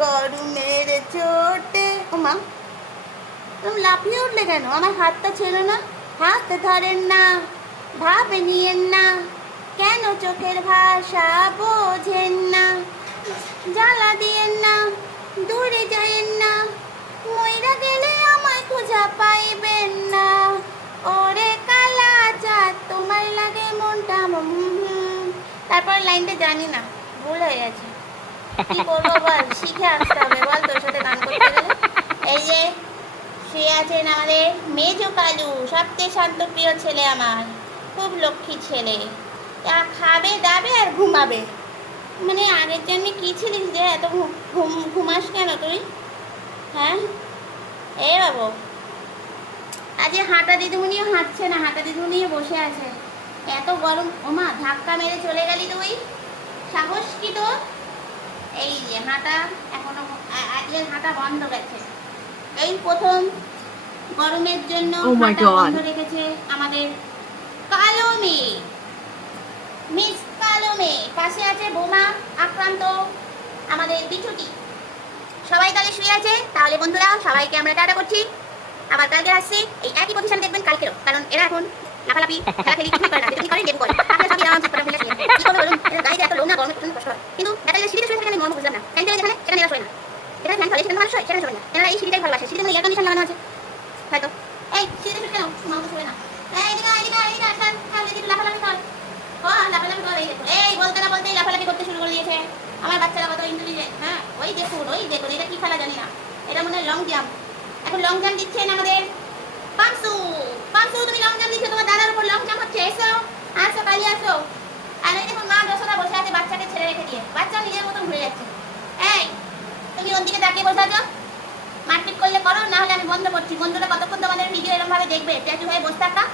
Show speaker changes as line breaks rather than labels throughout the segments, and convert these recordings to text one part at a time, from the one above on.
গরমের চোটে। ও মা, তুমি লাফিয়ে উঠলে কেন? আমার হাতটা ছিল না। হাত ধরেন না, ভাবে নিয়েন না। কেন চোখের ভাষা বোঝেন না? জ্বালা দিয়েন না, দূরে যাইয়েন না। মইরা গেলে আমায় খোঁজা পাইবেন না। ওরে কালা চাঁদ তোমার লাগে মনটা। তারপর লাইনটা জানি না, ভুল হয়ে গেছে। কি করব বল? শিখে আসতে হবে, বল তোর সাথে গান করতে গেলে। এই যে সে আছেন আমাদের মেজো কালু, সবচেয়ে শান্তপ্রিয় ছেলে আমার, খুব লক্ষ্মী ছেলে। তা খাবে, দাবে আর ঘুমাবে। মানে আগের জন্মে কি ছিলিস যে, এত ঘুম, ঘুমাস কেন তুই? হ্যাঁ? এ বাবু। আজ এ হাঁটা দিদিমণিও হাঁটছে না, হাঁটা দিদিমণিও বসে আছে। এত গরম, ওমা, ধাক্কা মেরে চলে গেলি তুই? সাহস কি তোর? হাঁটা এখনও আ- আজকের হাঁটা বন্ধ গেছে। এই প্রথম গরমের জন্য
Oh
হাঁটা বন্ধ রেখেছে আমাদের কালো মেয়ে। মিস কালো মেয়ে। পাশে আছে বোমা আক্রান্ত আমাদের বিছুটি সবাই তাহলে শুয়ে আছে? তাহলে বন্ধুরা সবাইকে আমরা টাটা করছি। আবার কালকে আসছি। এই একই পজিশন দেখবেন কালকেও কারণ এরা এখন লাফালাফি খেলাখেলি কিছুই করে না। যেটা করে দেবো করে। হয় এই সিঁড়িটাই ভালোবাসে সিঁড়িতে এয়ার কন্ডিশন লাগানো আছে আমার বাচ্চারা হ্যাঁ ওই দেখুন এটা কি খেলা জানি না এটা মনে হয় লং জাম্প এখন লং জাম্প দিচ্ছেন আমাদের পাঁচশো পাঁচশো তুমি লং জাম্প দিচ্ছ তোমার দাদার উপর লং জাম্প হচ্ছে এসো কালি আসো। মা বসে আছে বাচ্চাকে ছেড়ে রেখে দিয়ে। বাচ্চা নিজের মতন ঘুরে যাচ্ছে। এই, তুমি ওর দিকে তাকিয়ে বসে আছো? মারপিট করলে করো না হলে আমি বন্ধ করছি। কতক্ষণ তোমাদের ভিডিও এরকম ভাবে দেখবে? ট্যাটু হয়ে বসে থাকা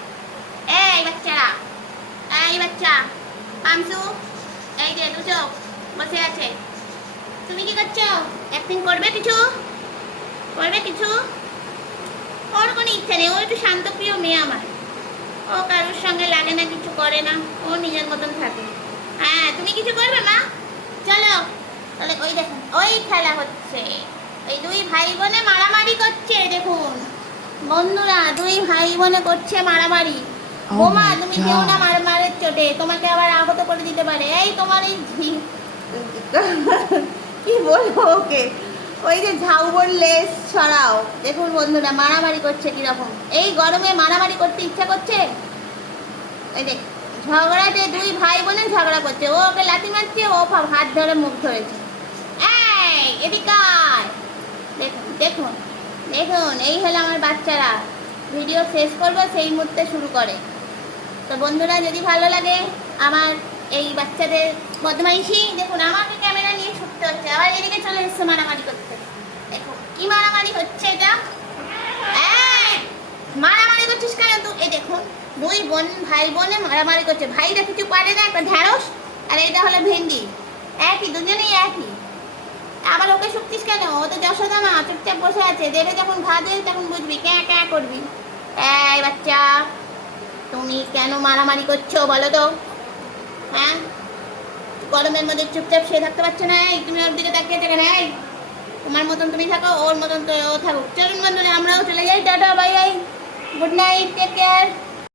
এই বাচ্চারা, এই বাচ্চা পামসু এই যে বসে আছে। তুমি কি করছ? অ্যাক্টিং করবে কিছু? করবে কিছু? ওর কোনো ইচ্ছা নেই। ও একটু শান্তপ্রিয় মেয়ে আমার। ও কারোর সঙ্গে লাগে না কিছু করে না। ও নিজের মতন থাকে। হ্যাঁ তুমি কিছু করবে মা? চলো। তাহলে ওই দেখুন ওই খেলা হচ্ছে। ওই দুই ভাই বোনে মারামারি করছে দেখুন। বন্ধুরা দুই ভাই বোনে করছে মারামারি।
Oh
বোমা তুমি কেউ না
God.
মার চোটে। তোমাকে আবার আহত করে দিতে পারে। এই তোমার এই কি বলব ওকে? ওই যে ঝাউবর লেস ছড়াও। দেখুন বন্ধুরা, মারামারি করছে কীরকম। এই গরমে মারামারি করতে ইচ্ছা করছে? এই দেখ ঝগড়াতে দুই ভাই বোনে ঝগড়া করছে, ও ওকে লাথি মারছে, ও হাত ধরে মুখ ধরেছে। দেখুন দেখুন দেখুন, এই হলো আমার বাচ্চারা। ভিডিও শেষ করব, সেই মুহূর্তে শুরু করে। তো বন্ধুরা, যদি ভালো লাগে আমার এই বাচ্চাদের বদমাইশি, দেখুন, আমাকে ক্যামেরা ছুটতে হচ্ছে আবার এদিকে চলে এসছে মারামারি করতে। দেখো, কি মারামারি হচ্ছে এটা? মারামারি করছিস কেন তুই? এই দেখুন দুই বোন, ভাই বোনে মারামারি করছে। ভাইরা কিছু পারে না একটা ঢ্যাঁড়স আর এটা হলো ভেন্ডি। একই, দুজনেই একই। আবার ওকে শুকতিস কেন? ও তো যশোদা মা চুপচাপ বসে আছে। দেবে যখন ঘা দেবে তখন বুঝবি। ক্যা ক্যা করবি? এই বাচ্চা, তুমি কেন মারামারি করছ বলো তো? হ্যাঁ? গরমের মধ্যে চুপচাপ শুয়ে থাকতে পারছ না? এই তুমি ওর দিকে তাকিয়ে থাকে না, এই। তোমার মতন তুমি থাকো, ওর মতন তো ও থাকুক। চলুন বন্ধুরা, আমরাও চলে যাই। Tata, bye bye. Good night take care